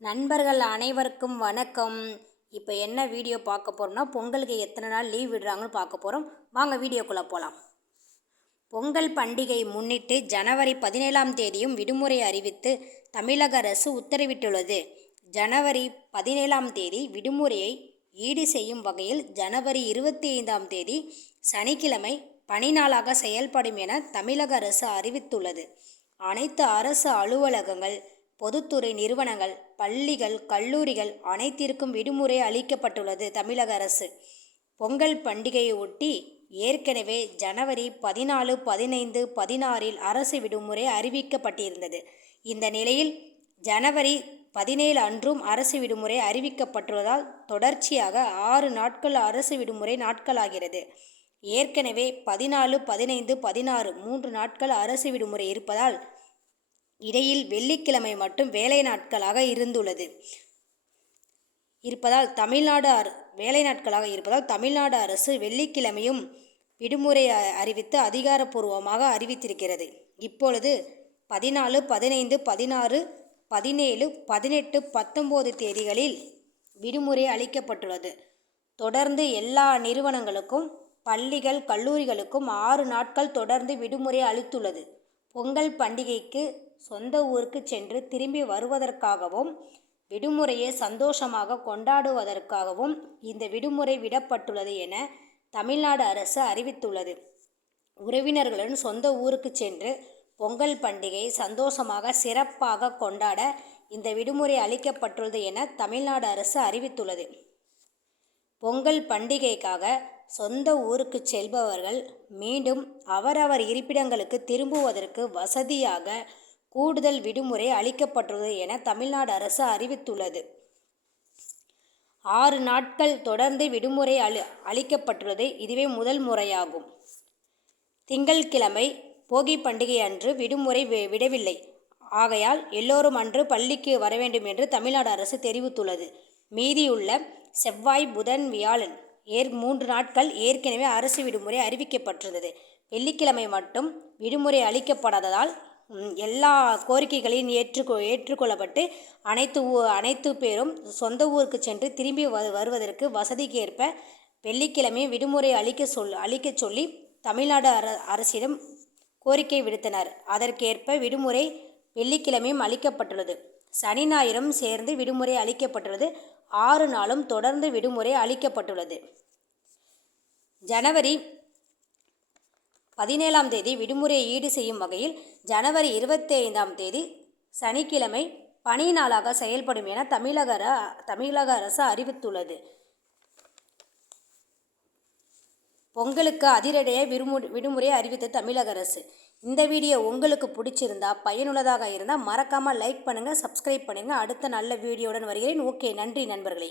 நண்பர்கள் அனைவருக்கும் வணக்கம். இப்போ என்ன வீடியோ பார்க்க போகிறோம்னா பொங்கலுக்கு எத்தனை நாள் லீவ் விடுறாங்கன்னு பார்க்க போகிறோம் வாங்க வீடியோக்குள்ளே போகலாம் பொங்கல் பண்டிகை முன்னிட்டு ஜனவரி பதினேழாம் தேதியும் விடுமுறை அறிவித்து தமிழக அரசு உத்தரவிட்டுள்ளது. ஜனவரி பதினேழாம் தேதி விடுமுறையை ஈடு செய்யும் வகையில் ஜனவரி இருபத்தி ஐந்தாம் தேதி சனிக்கிழமை பணி நாளாக செயல்படும் என தமிழக அரசு அறிவித்துள்ளது. அனைத்து அரசு அலுவலகங்கள் பொதுத்துறை நிறுவனங்கள் பள்ளிகள் கல்லூரிகள் அனைத்திற்கும் விடுமுறை அளிக்கப்பட்டுள்ளது தமிழக அரசு. பொங்கல் பண்டிகையை ஒட்டி ஏற்கனவே ஜனவரி பதினாலு பதினைந்து பதினாறில் அரசு விடுமுறை அறிவிக்கப்பட்டிருந்தது. இந்த நிலையில் ஜனவரி பதினேழு அன்றும் அரசு விடுமுறை அறிவிக்கப்பட்டுள்ளதால் தொடர்ச்சியாக ஆறு நாட்கள் அரசு விடுமுறை நாட்களாகிறது. ஏற்கனவே பதினாலு பதினைந்து பதினாறு மூன்று நாட்கள் அரசு விடுமுறை இருப்பதால் இடையில் வெள்ளிக்கிழமை மட்டும் வேலை நாட்களாக இருந்துள்ளது. இருப்பதால் தமிழ்நாடு அரு வேலை நாட்களாக இருப்பதால் தமிழ்நாடு அரசு வெள்ளிக்கிழமையும் விடுமுறை அறிவித்து அதிகாரப்பூர்வமாக அறிவித்திருக்கிறது. இப்பொழுது பதினாலு பதினைந்து பதினாறு பதினேழு பதினெட்டு பத்தொம்போது தேதிகளில் விடுமுறை அளிக்கப்பட்டுள்ளது. தொடர்ந்து எல்லா நிறுவனங்களுக்கும் பள்ளிகள் கல்லூரிகளுக்கும் ஆறு நாட்கள் தொடர்ந்து விடுமுறை அளித்துள்ளது. பொங்கல் பண்டிகைக்கு சொந்த ஊருக்கு சென்று திரும்பி வருவதற்காகவும் விடுமுறையை சந்தோஷமாக கொண்டாடுவதற்காகவும் இந்த விடுமுறை விடப்பட்டுள்ளது என தமிழ்நாடு அரசு அறிவித்துள்ளது. உறவினர்களுடன் சொந்த ஊருக்கு சென்று பொங்கல் பண்டிகை சந்தோஷமாக சிறப்பாக கொண்டாட இந்த விடுமுறை அளிக்கப்பட்டுள்ளது என தமிழ்நாடு அரசு அறிவித்துள்ளது. பொங்கல் பண்டிகைக்காக சொந்த ஊருக்கு செல்பவர்கள் மீண்டும் அவரவர் இருப்பிடங்களுக்கு திரும்புவதற்கு வசதியாக கூடுதல் விடுமுறை அளிக்கப்பட்டுள்ளது என தமிழ்நாடு அரசு அறிவித்துள்ளது. ஆறு நாட்கள் தொடர்ந்து விடுமுறை அளி அளிக்கப்பட்டுள்ளது. இதுவே முதல் முறையாகும். திங்கள்கிழமை போகி பண்டிகை அன்று விடுமுறை விடவில்லை. ஆகையால் எல்லோரும் அன்று பள்ளிக்கு வர வேண்டும் என்று தமிழ்நாடு அரசு தெரிவித்துள்ளது. மீதியுள்ள செவ்வாய் புதன் வியாழன் ஏற் மூன்று நாட்கள் ஏற்கனவே அரசு விடுமுறை அறிவிக்கப்பட்டிருந்தது வெள்ளிக்கிழமை மட்டும் விடுமுறை அளிக்கப்படாததால் எல்லா கோரிக்கைகளையும் ஏற்றுக்கொ ஏற்றுக்கொள்ளப்பட்டு அனைத்து ஊ அனைத்து பேரும் சொந்த ஊருக்கு சென்று திரும்பி வ வருவதற்கு வசதிக்கு ஏற்ப வெள்ளிக்கிழமை விடுமுறை அளிக்க சொல் அளிக்க சொல்லி தமிழ்நாடு அர அரசிடம் கோரிக்கை விடுத்தனர். அதற்கேற்ப விடுமுறை வெள்ளிக்கிழமையும் அளிக்கப்பட்டுள்ளது. சனி ஞாயிறும் சேர்ந்து விடுமுறை அளிக்கப்பட்டுள்ளது. ஆறு நாளும் தொடர்ந்து விடுமுறை அளிக்கப்பட்டுள்ளது. ஜனவரி பதினேழாம் தேதி விடுமுறையை ஈடு செய்யும் வகையில் ஜனவரி இருபத்தி ஐந்தாம் தேதி சனிக்கிழமை பணி நாளாக செயல்படும் என தமிழக தமிழக அரசு அறிவித்துள்ளது. பொங்கலுக்கு அதிரடியாக விடுமு விடுமுறையை அறிவித்த தமிழக அரசு இந்த வீடியோ உங்களுக்கு பிடிச்சிருந்தா பயனுள்ளதாக இருந்தால் மறக்காமல் லைக் பண்ணுங்கள் சப்ஸ்கிரைப் பண்ணுங்கள் அடுத்த நல்ல வீடியோவுடன் வருகிறேன். ஓகே நன்றி நண்பர்களே.